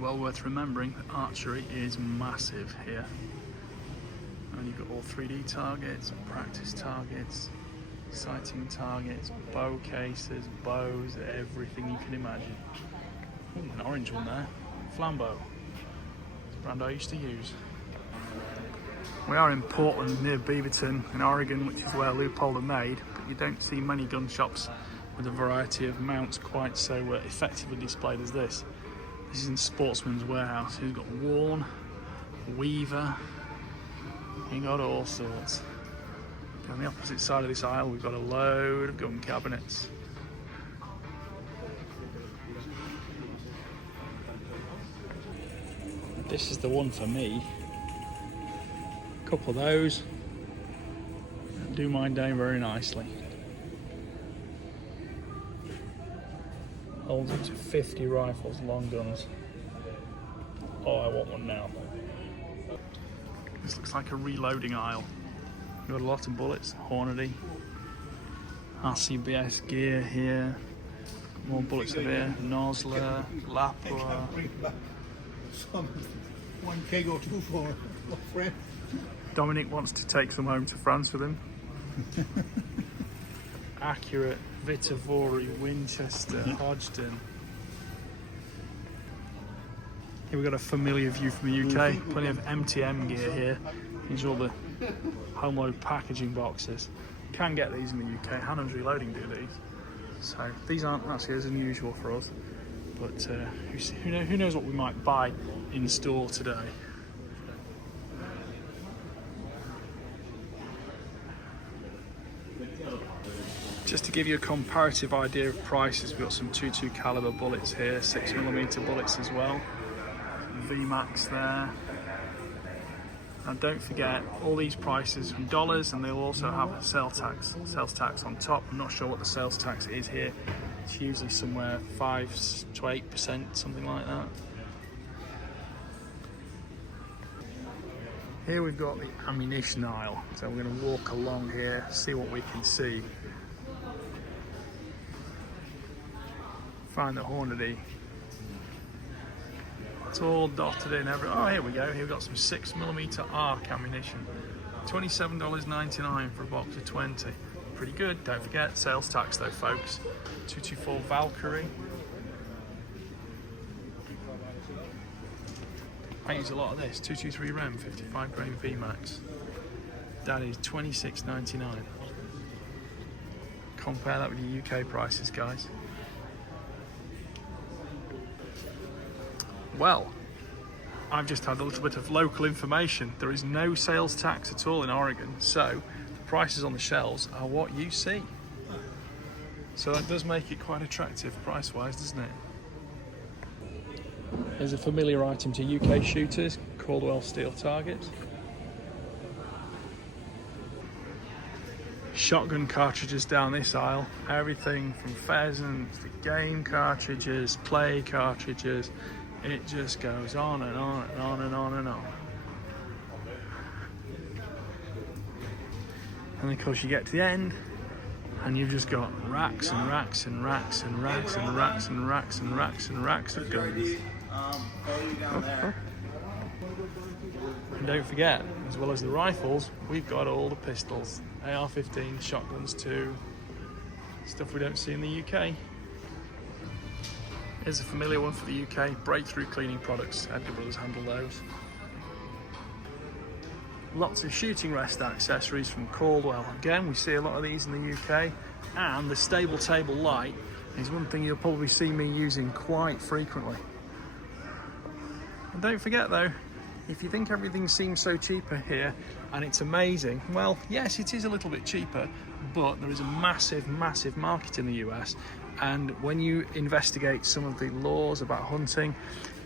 Well worth remembering that archery is massive here. And you've got all 3D targets, practice targets, sighting targets, bow cases, bows, everything you can imagine. Ooh, an orange one there, Flambeau. It's a brand I used to use. We are in Portland near Beaverton in Oregon, which is where Leupold are made, but you don't see many gun shops with a variety of mounts quite so effectively displayed as this. This is in Sportsman's warehouse. He's got Warn, Weaver, you got all sorts. On the opposite side of this aisle we've got a load of gun cabinets. This is the one for me. A couple of those do mine down very nicely. Holds up to 50 rifles, long guns. Oh, I want one now. This looks like a reloading aisle. You've got a lot of bullets, Hornady, RCBS gear here, more bullets over here, Nosler, Lapua. One keg or two for a friend. Dominic wants to take some home to France with him. Accurate, Vitavori, Winchester, Hodgdon. Here we've got a familiar view from the UK, plenty of MTM gear here. These are all the home load packaging boxes. Can get these in the UK, Hannum's Reloading do these. So these aren't actually as unusual for us, but who knows what we might buy in store today. Just to give you a comparative idea of prices, we've got some .22 caliber bullets here, 6mm bullets as well. VMAX there. And don't forget, all these prices from dollars, and they'll also have a sales tax on top. I'm not sure what the sales tax is here. It's usually somewhere 5 to 8%, something like that. Here we've got the ammunition aisle, so we're going to walk along here, see what we can see. Find the Hornady. It's all dotted in every. Oh, here we go. Here we've got some 6mm ARC ammunition. $27.99 for a box of 20. Pretty good. Don't forget sales tax though, folks. 224 Valkyrie. I use a lot of this. 223 Rem, 55 grain VMAX. That is $26.99. Compare that with your UK prices, guys. Well, I've just had a little bit of local information. There is no sales tax at all in Oregon, so the prices on the shelves are what you see. So that does make it quite attractive price-wise, doesn't it? Here's a familiar item to UK shooters, Caldwell steel targets. Shotgun cartridges down this aisle. Everything from pheasants to game cartridges, play cartridges. It just goes on and on and on and on and on. And of course you get to the end and you've just got racks and racks and racks and racks and racks and racks and racks and racks of guns. And don't forget, as well as the rifles, we've got all the pistols. AR-15, shotguns too. Stuff we don't see in the UK. Here's a familiar one for the UK, Breakthrough Cleaning Products. Edgar Brothers handle those. Lots of shooting rest accessories from Caldwell. Again, we see a lot of these in the UK. And the stable table light is one thing you'll probably see me using quite frequently. And don't forget though, if you think everything seems so cheaper here and it's amazing, well, yes, it is a little bit cheaper, but there is a massive, massive market in the US. And when you investigate some of the laws about hunting,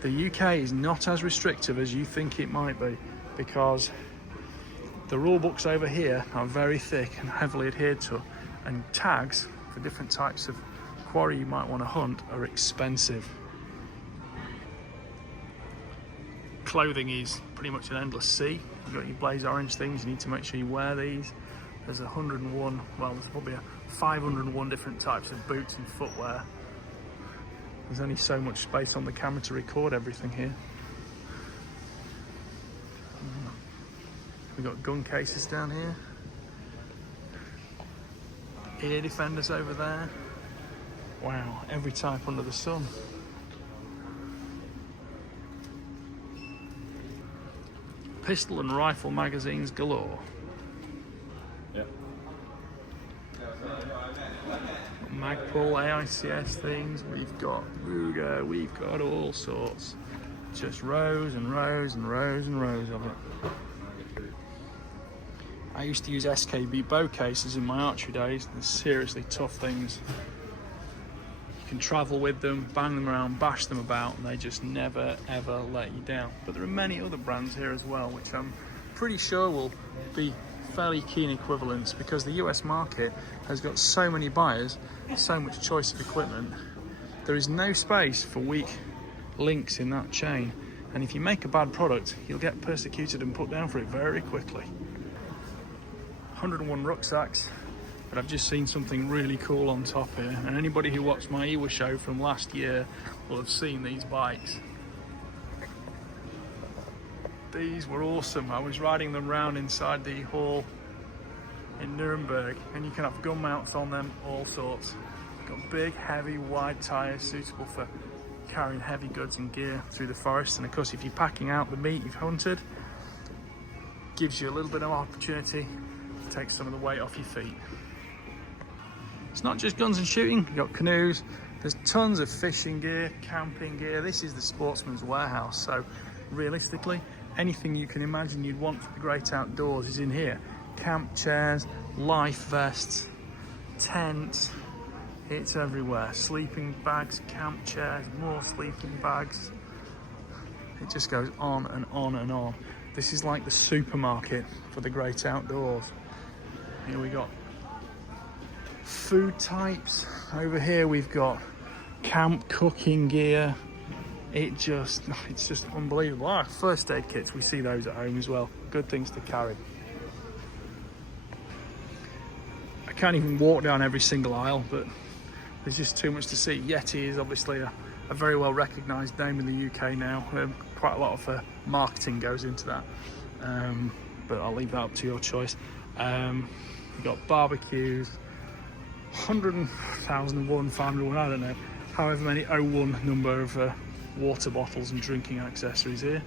the UK is not as restrictive as you think it might be, because the rule books over here are very thick and heavily adhered to, and tags for different types of quarry you might want to hunt are expensive. Clothing is pretty much an endless sea. You've got your blaze orange things, you need to make sure you wear these. There's 101, well, there's probably 501 different types of boots and footwear. There's only so much space on the camera to record everything here. We've got gun cases down here. Ear defenders over there. Wow, every type under the sun. Pistol and rifle magazines galore. Yep. Magpul, AICS things, we've got Ruger, we've got all sorts. Just rows and rows and rows and rows of it. I used to use SKB bow cases in my archery days. They're seriously tough things. You can travel with them, bang them around, bash them about, and they just never ever let you down. But there are many other brands here as well, which I'm pretty sure will be fairly keen equivalents, because the US market has got so many buyers, so much choice of equipment. There is no space for weak links in that chain, and if you make a bad product, you'll get persecuted and put down for it very quickly. 101 rucksacks, but I've just seen something really cool on top here, and anybody who watched my Ewa show from last year will have seen these bikes. These were awesome. I was riding them round inside the hall in Nuremberg, and you can have gun mounts on them, all sorts. Got big, heavy, wide tyres suitable for carrying heavy goods and gear through the forest, and of course if you're packing out the meat you've hunted, gives you a little bit of opportunity to take some of the weight off your feet. It's not just guns and shooting, you've got canoes, there's tons of fishing gear, camping gear. This is the Sportsman's warehouse, so realistically anything you can imagine you'd want for the great outdoors is in here. Camp chairs, life vests, tents, it's everywhere. Sleeping bags, camp chairs, more sleeping bags. It just goes on and on and on. This is like the supermarket for the great outdoors. Here we got food types. Over here we've got camp cooking gear. It's just unbelievable. Ah, first aid kits, we see those at home as well. Good things to carry. I can't even walk down every single aisle, but there's just too much to see. Yeti is obviously a very well recognised name in the UK now. Quite a lot of marketing goes into that, but I'll leave that up to your choice. We've got barbecues, 100,001, 501, I don't know, however many 01 number of water bottles and drinking accessories here.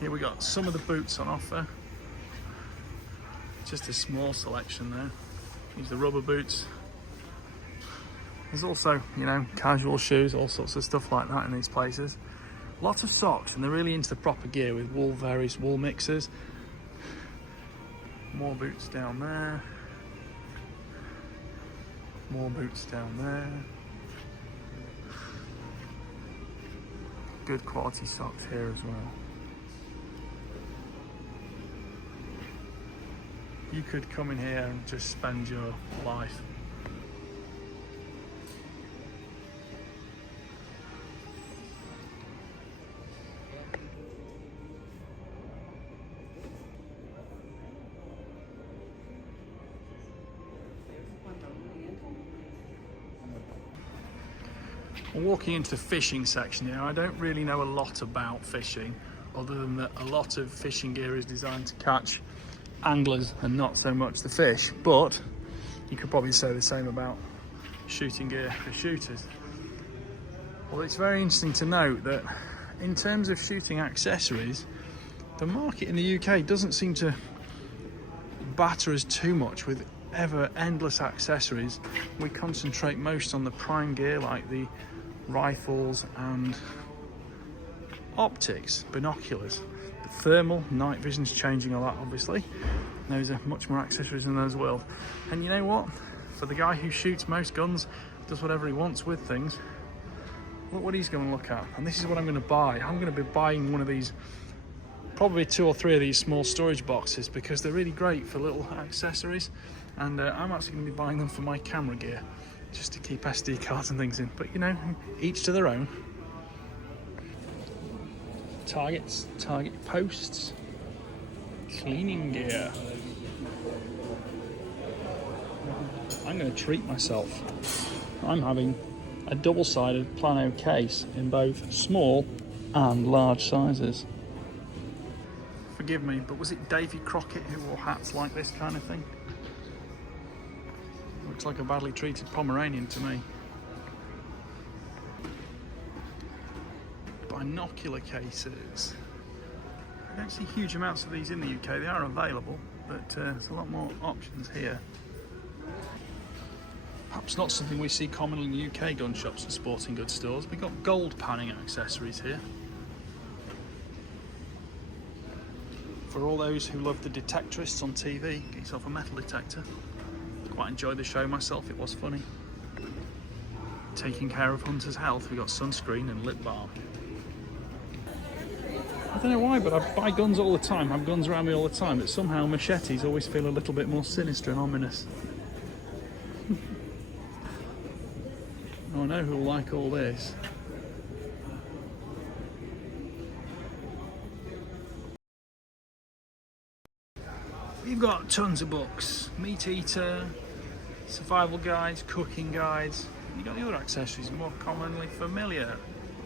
Here we got some of the boots on offer. Just a small selection there. These are the rubber boots. There's also, you know, casual shoes, all sorts of stuff like that in these places. Lots of socks, and they're really into the proper gear with wool, various wool mixers. More boots down there. More boots down there. Good quality socks here as well. You could come in here and just spend your life. Well, walking into the fishing section here, I don't really know a lot about fishing, other than that a lot of fishing gear is designed to catch anglers and not so much the fish, but you could probably say the same about shooting gear for shooters. Well, it's very interesting to note that in terms of shooting accessories, the market in the UK doesn't seem to batter us too much with ever endless accessories. We concentrate most on the prime gear like the rifles and optics, binoculars. The thermal, night vision's changing a lot obviously. Those are much more accessories in those world. And you know what? For the guy who shoots most guns, does whatever he wants with things, look what he's going to look at. And this is what I'm going to buy. I'm going to be buying one of these, probably 2 or 3 of these small storage boxes, because they're really great for little accessories. And I'm actually going to be buying them for my camera gear, just to keep SD cards and things in. But you know, each to their own. Targets, target posts, cleaning gear. I'm going to treat myself. I'm having a a double-sided plano case in both small and large sizes. Forgive me, but was it Davy Crockett who wore hats like this kind of thing? Looks like a badly treated Pomeranian to me. Binocular cases. I don't see huge amounts of these in the UK. They are available, but there's a lot more options here. Perhaps not something we see commonly in the UK gun shops and sporting goods stores. We've got gold panning accessories here. For all those who love the detectorists on TV, get yourself a metal detector. Quite enjoyed the show myself, it was funny. Taking care of hunters' health, we got sunscreen and lip balm. I don't know why, but I buy guns all the time, have guns around me all the time, but somehow machetes always feel a little bit more sinister and ominous. Oh, I know who'll like all this. We've got tons of books, Meat Eater, survival guides, cooking guides. You've got the other accessories more commonly familiar,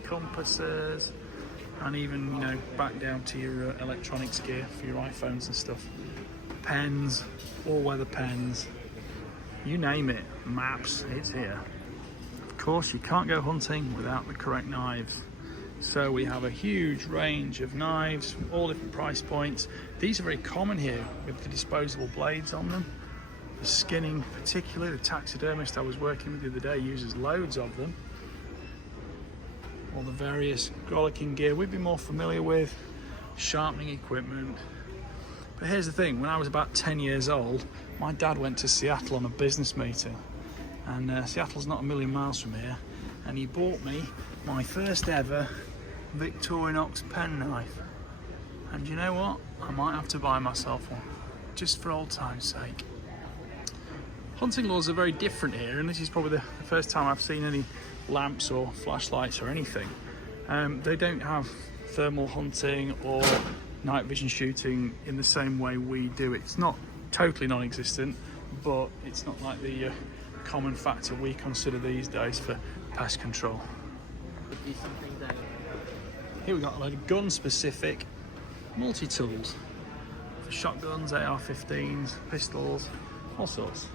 compasses, and even, you know, back down to your electronics gear for your iPhones and stuff. Pens, all-weather pens, you name it, maps, it's here. Of course, you can't go hunting without the correct knives. So we have a huge range of knives, all different price points. These are very common here with the disposable blades on them. The skinning, particularly the taxidermist I was working with the other day, uses loads of them. All the various rollicking gear we'd be more familiar with, sharpening equipment. But here's the thing, when I was about 10 years old, my dad went to Seattle on a business meeting. And Seattle's not a million miles from here. And he bought me my first ever Victorinox penknife. And you know what? I might have to buy myself one, just for old time's sake. Hunting laws are very different here, and this is probably the first time I've seen any lamps or flashlights or anything. They don't have thermal hunting or night vision shooting in the same way we do. It's not totally non-existent, but it's not like the common factor we consider these days for pest control. Would be something that Here we got a load of gun-specific multi-tools for shotguns, AR-15s, pistols, all sorts.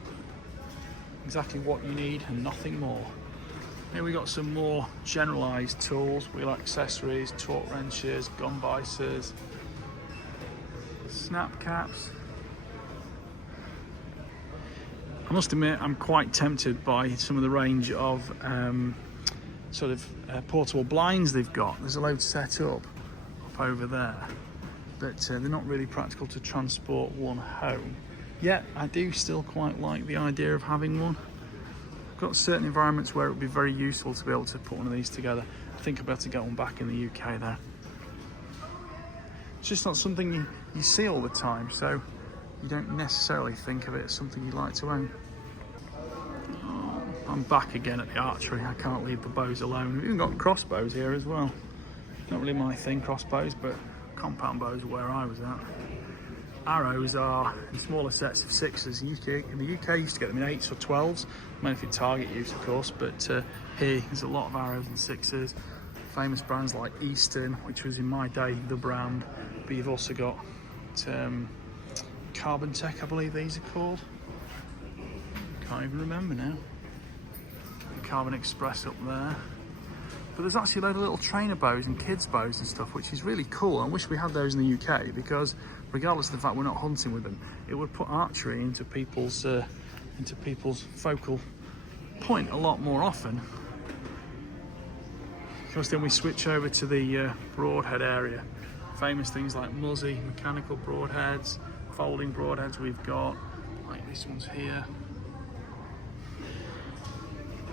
Exactly what you need and nothing more. Here we got some more generalised tools, wheel accessories, torque wrenches, gun vices, snap caps. I must admit I'm quite tempted by some of the range of portable blinds they've got. There's a load set up over there, but they're not really practical to transport one home. Yet I do still quite like the idea of having one. I've got certain environments where it would be very useful to be able to put one of these together. I think I'll be able to get one back in the UK there. It's just not something you see all the time, so you don't necessarily think of it as something you'd like to own. Oh, I'm back again at the archery. I can't leave the bows alone. We've even got crossbows here as well. Not really my thing, crossbows, but compound bows are where I was at. Arrows are in smaller sets of 6s. In the UK, you used to get them in 8s or 12s, mainly for target use, of course, but here there's a lot of arrows in 6s. Famous brands like Easton, which was in my day the brand, but you've also got Carbon Tech, I believe these are called. Can't even remember now. Carbon Express up there. But there's actually a load of little trainer bows and kids bows and stuff, which is really cool. I wish we had those in the UK, because regardless of the fact we're not hunting with them, it would put archery into people's focal point a lot more often. Of course, then we switch over to the broadhead area. Famous things like Muzzy, mechanical broadheads, folding broadheads we've got, like this one's here.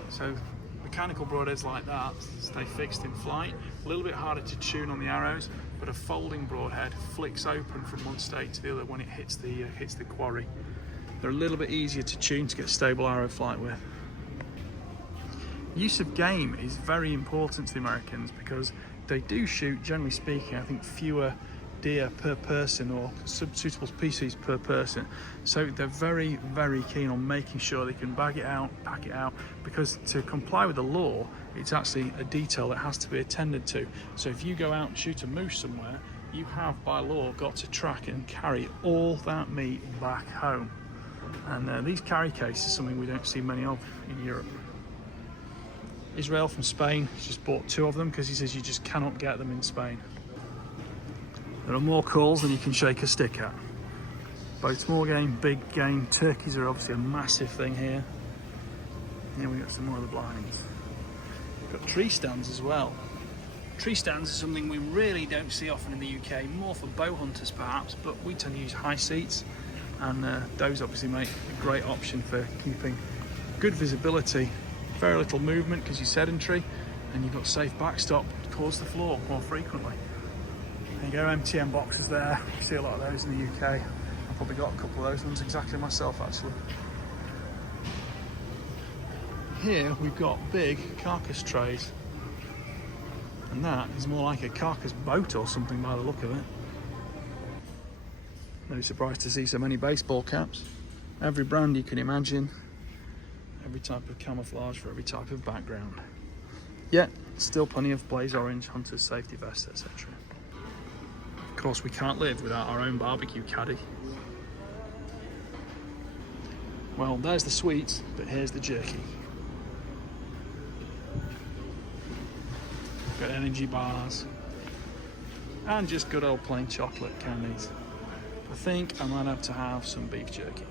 So mechanical broadheads like that stay fixed in flight. A little bit harder to tune on the arrows, but a folding broadhead flicks open from one state to the other when it hits the quarry. They're a little bit easier to tune to get stable arrow flight with. Use of game is very important to the Americans because they do shoot, generally speaking, I think fewer deer per person or suitable species per person. So they're very, very keen on making sure they can bag it out, pack it out, because to comply with the law, it's actually a detail that has to be attended to. So if you go out and shoot a moose somewhere, you have by law got to track and carry all that meat back home. And these carry cases are something we don't see many of in Europe. Israel from Spain has just bought 2 of them because he says you just cannot get them in Spain. There are more calls than you can shake a stick at. Both small game, big game. Turkeys are obviously a massive thing here. Here we got some more of the blinds. We've got tree stands as well. Tree stands are something we really don't see often in the UK, more for bow hunters perhaps, but we tend to use high seats, and those obviously make a great option for keeping good visibility, very little movement because you're sedentary, and you've got safe backstop to cause the floor more frequently. There you go, MTN boxes there. You see a lot of those in the UK. I've probably got a couple of those ones exactly myself actually. Here we've got big carcass trays, and that is more like a carcass boat or something by the look of it. No surprise to see so many baseball caps. Every brand you can imagine, every type of camouflage for every type of background. Yet, still plenty of blaze orange, hunter's safety vests, etc. Of course, we can't live without our own barbecue caddy. Well, there's the sweets, but here's the jerky. Got energy bars, and just good old plain chocolate candies. I think I might have to have some beef jerky.